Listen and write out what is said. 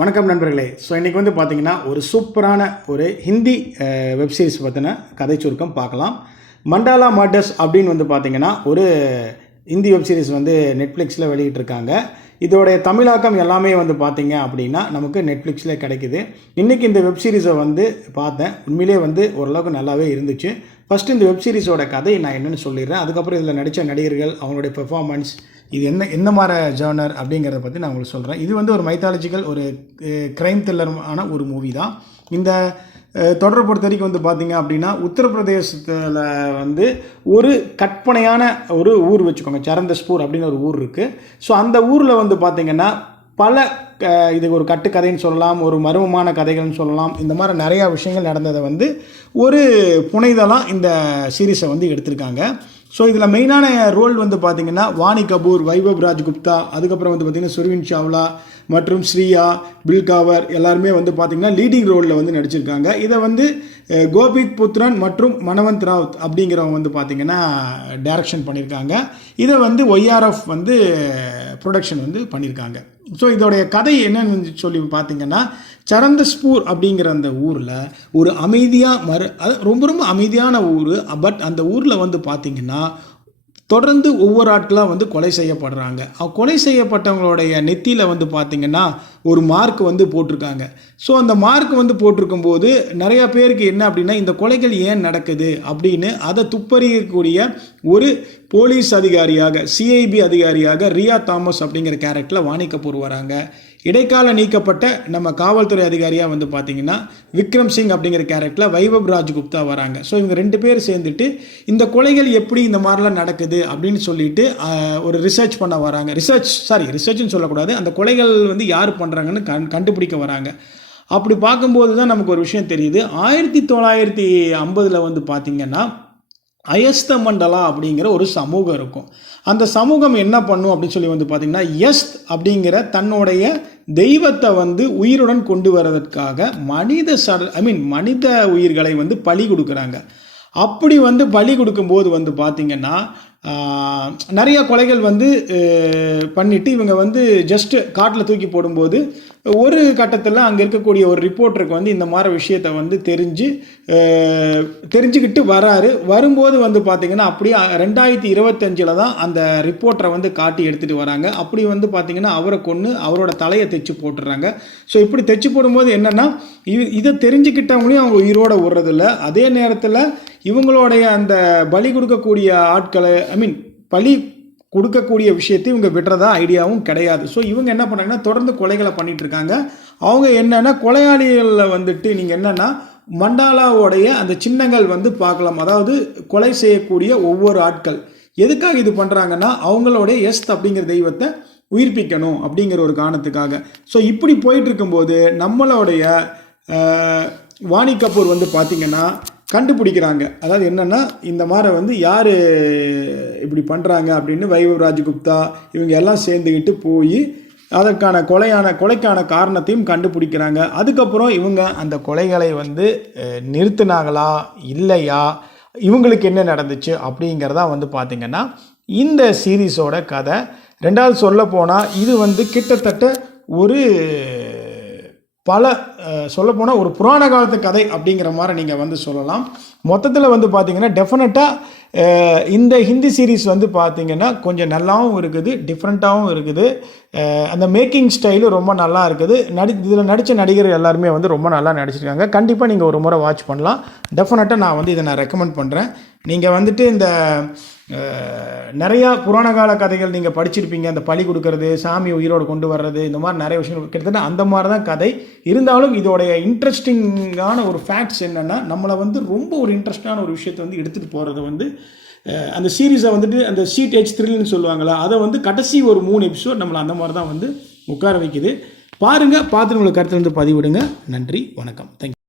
வணக்கம் நண்பர்களே. ஸோ இன்றைக்கி வந்து பார்த்தீங்கன்னா ஒரு சூப்பரான ஒரு ஹிந்தி வெப் சீரிஸ் பற்றின கதை சுருக்கம் பார்க்கலாம் மண்டாலா மர்டர்ஸ் அப்படின்னு வந்து பார்த்தீங்கன்னா ஒரு ஹிந்தி வெப்சீரிஸ் வந்து நெட்ஃப்ளிக்ஸில் வெளியிட்டிருக்காங்க. இதோடைய தமிழாக்கம் எல்லாமே வந்து பார்த்தீங்க அப்படின்னா நமக்கு நெட்ஃப்ளிக்ஸில் கிடைக்குது. இன்றைக்கி இந்த வெப் சீரிஸை வந்து பார்த்தேன். உண்மையிலே வந்து ஓரளவுக்கு நல்லாவே இருந்துச்சு. ஃபஸ்ட்டு இந்த வெப் சீரிஸோட கதை நான் என்னென்னு சொல்லிடுறேன். அதுக்கப்புறம் இதில் நடித்த நடிகர்கள் அவங்களுடைய பெர்ஃபார்மன்ஸ் இது என்ன என்ன மாதிரி ஜேர்னர் அப்படிங்கிறத பற்றி நான் உங்களுக்கு சொல்கிறேன் இது வந்து ஒரு மைத்தாலஜிக்கல் ஒரு க்ரைம் த்ரில்லரான ஒரு மூவி தான். இந்த தொடரை பொறுத்த வரைக்கும் வந்து பார்த்தீங்க அப்படின்னா உத்தரப்பிரதேசத்தில் வந்து ஒரு கற்பனையான ஒரு ஊர் வச்சுக்கோங்க சரந்தஸ்பூர் அப்படின்னு ஒரு ஊர் இருக்குது ஸோ அந்த ஊரில் வந்து பார்த்திங்கன்னா பல க இது ஒரு கட்டுக்கதைன்னு சொல்லலாம் ஒரு மர்மமான கதைகள்னு சொல்லலாம் இந்த மாதிரி நிறையா விஷயங்கள் நடந்ததை வந்து ஒரு புனைதலாக இந்த சீரீஸை வந்து எடுத்திருக்காங்க. ஸோ இதில் மெயினான ரோல் வந்து பார்த்தீங்கன்னா வாணி கபூர் வைபவ் ராஜ் குப்தா அதுக்கப்புறம் வந்து பார்த்தீங்கன்னா சுர்வின் சாவ்லா மற்றும் ஸ்ரீயா பில்காவர் எல்லாருமே வந்து பார்த்தீங்கன்னா லீடிங் ரோலில் வந்து நடிச்சிருக்காங்க. இதை வந்து கோபி புத்ரன் மற்றும் மனவந்த் ராவத் அப்படிங்கிறவங்க வந்து பார்த்தீங்கன்னா டைரக்ஷன் பண்ணியிருக்காங்க இதை வந்து ஒய்ஆர்எஃப் வந்து ப்ரொடக்ஷன் வந்து பண்ணியிருக்காங்க ஸோ இதோடைய கதை என்னன்னு சொல்லி பார்த்தீங்கன்னா சரந்தஸ்பூர் அப்படிங்கிற அந்த ஊரில் ஒரு அமைதியாக மறு அது ரொம்ப ரொம்ப அமைதியான ஊர். பட் அந்த ஊரில் வந்து பார்த்தீங்கன்னா தொடர்ந்து ஒவ்வொரு ஆட்களாக வந்து கொலை செய்யப்படுறாங்க. கொலை செய்யப்பட்டவங்களுடைய நெத்தியில் வந்து பார்த்திங்கன்னா ஒரு மார்க் வந்து போட்டிருக்காங்க. ஸோ அந்த மார்க் வந்து போட்டிருக்கும்போது நிறையா பேருக்கு என்ன அப்படின்னா இந்த கொலைகள் ஏன் நடக்குது அப்படின்னு அதை துப்பறியக்கூடிய ஒரு போலீஸ் அதிகாரியாக சிஐபி அதிகாரியாக ரியா தாமஸ் அப்படிங்கிற கேரக்டரில் வாணிக்க வராங்க. இடைக்கால நீக்கப்பட்ட நம்ம காவல்துறை அதிகாரியாக வந்து பார்த்தீங்கன்னா விக்ரம் சிங் அப்படிங்கிற கேரக்டரில் வைபவ் ராஜ் குப்தா வராங்க. ஸோ இவங்க ரெண்டு பேர் சேர்ந்துட்டு இந்த கொலைகள் எப்படி இந்த மாதிரிலாம் நடக்குது அப்படின்னு சொல்லிட்டு ஒரு ரிசர்ச் பண்ண வராங்க. ரிசர்ச் சாரி ரிசர்ச்னு சொல்லக்கூடாது. அந்த கொலைகள் வந்து யார் பண்ணுறாங்கன்னு கண் கண்டுபிடிக்க வராங்க. அப்படி பார்க்கும்போது தான் நமக்கு ஒரு விஷயம் தெரியுது. ஆயிரத்தி தொள்ளாயிரத்தி ஐம்பதில் வந்து பார்த்திங்கன்னா அயஸ்த மண்டலா அப்படிங்கிற ஒரு சமூகம் இருக்கும். அந்த சமூகம் என்ன பண்ணும் அப்படின்னு சொல்லி வந்து பார்த்திங்கன்னா எஸ்த் அப்படிங்கிற தன்னுடைய தெய்வத்தை வந்து உயிருடன் கொண்டு வரதற்காக மனித சட ஐ மீன் மனித உயிர்களை வந்து பலி கொடுக்குறாங்க. அப்படி வந்து பலி கொடுக்கும்போது வந்து பார்த்திங்கன்னா நிறைய கொலைகள் வந்து பண்ணிவிட்டு பண்ணிட்டு இவங்க வந்து ஜஸ்ட்டு காட்டில் தூக்கி போடும்போது ஒரு கட்டத்தில் அங்கே இருக்கக்கூடிய ஒரு ரிப்போர்ட்டருக்கு வந்து இந்த மாதிரி விஷயத்தை வந்து தெரிஞ்சு தெரிஞ்சுக்கிட்டு வராரு. வரும்போது வந்து பார்த்திங்கன்னா அப்படியே ரெண்டாயிரத்தி இருபத்தஞ்சில் தான் அந்த ரிப்போர்ட்டரை வந்து காட்டி எடுத்துகிட்டு வராங்க. அப்படி வந்து பார்த்திங்கன்னா அவரை கொன்று அவரோட தலையை தைச்சு போட்டுடுறாங்க ஸோ இப்படி தைச்சு போடும்போது என்னென்னா இது இதை தெரிஞ்சுக்கிட்டவங்களையும் அவங்க உயிரோடு விடுறதில்ல. அதே நேரத்தில் இவங்களுடைய அந்த பலி கொடுக்கக்கூடிய ஆட்களை ஐ மீன் பலி கொடுக்கக்கூடிய விஷயத்தை இவங்க விடுறதா ஐடியாவும் கிடையாது. ஸோ இவங்க என்ன பண்ணாங்கன்னா தொடர்ந்து கொலைகளை பண்ணிட்டு இருக்காங்க. அவங்க என்னென்னா கொலையாளிகளில் வந்துட்டு நீங்கள் என்னென்னா மண்டாலாவோடைய அந்த சின்னங்கள் வந்து பார்க்கலாம். அதாவது கொலை செய்யக்கூடிய ஒவ்வொரு ஆட்கள். எதுக்காக இது பண்ணுறாங்கன்னா அவங்களுடைய எஸ் அப்படிங்கிற தெய்வத்தை உயிர்ப்பிக்கணும் அப்படிங்கிற ஒரு காரணத்துக்காக. ஸோ இப்படி போயிட்டு இருக்கும்போது நம்மளுடைய வாணி கபூர் வந்து பார்த்திங்கன்னா கண்டுபிடிக்கிறாங்க. அதாவது என்னென்னா இந்த மாதிரி வந்து யார் இப்படி பண்ணுறாங்க அப்படின்னு வைபவ் ராஜகுப்தா இவங்க எல்லாம் சேர்ந்துக்கிட்டு போய் அதற்கான கொலையான கொலைக்கான காரணத்தையும் கண்டுபிடிக்கிறாங்க. அதுக்கப்புறம் இவங்க அந்த கொலைகளை வந்து நிறுத்தினாங்களா இல்லையா இவங்களுக்கு என்ன நடந்துச்சு அப்படிங்கிறதா வந்து பார்த்திங்கன்னா இந்த சீரீஸோட கதை. ரெண்டாவது சொல்ல போனால் இது வந்து கிட்டத்தட்ட ஒரு பல சொல்லப்போனால் ஒரு புராண காலத்து கதை அப்படிங்கிற மாதிரி நீங்கள் வந்து சொல்லலாம். மொத்தத்தில் வந்து பார்த்தீங்கன்னா டெஃபினட்டாக இந்த ஹிந்தி சீரீஸ் வந்து பார்த்தீங்கன்னா கொஞ்சம் நல்லாவும் இருக்குது டிஃப்ரெண்ட்டாகவும் இருக்குது. அந்த மேக்கிங் ஸ்டைலும் ரொம்ப நல்லா இருக்குது. நடி இதில் நடித்த நடிகர் எல்லாருமே வந்து ரொம்ப நல்லா நடிச்சிருக்காங்க. கண்டிப்பாக நீங்கள் ஒரு முறை வாட்ச் பண்ணலாம். டெஃபினட்டாக நான் வந்து இதை நான் ரெக்கமெண்ட் பண்ணுறேன் நீங்கள் வந்துட்டு இந்த நிறையா புராண கால கதைகள் நீங்கள் படிச்சிருப்பீங்க. அந்த பழி கொடுக்கறது சாமி உயிரோடு கொண்டு வர்றது இந்த மாதிரி நிறைய விஷயங்கள் கிட்டத்தட்ட அந்த மாதிரி தான் கதை. இருந்தாலும் இதோடைய இன்ட்ரெஸ்டிங்கான ஒரு ஃபேக்ட்ஸ் என்னென்னா நம்மளை வந்து ரொம்ப ஒரு இன்ட்ரெஸ்டான ஒரு விஷயத்தை வந்து எடுத்துகிட்டு போகிறது வந்து அந்த சீரீஸை வந்துட்டு அந்த சீட் ஹெச் த்ரில்னு சொல்லுவாங்களா அதை வந்து கடைசி ஒரு மூணு எபிசோட் நம்மளை அந்த மாதிரி தான் வந்து உட்கார வைக்குது. பாருங்கள் பார்த்து உங்களுக்கு கருத்து வந்து பதிவிடுங்க. நன்றி வணக்கம். தேங்க்யூ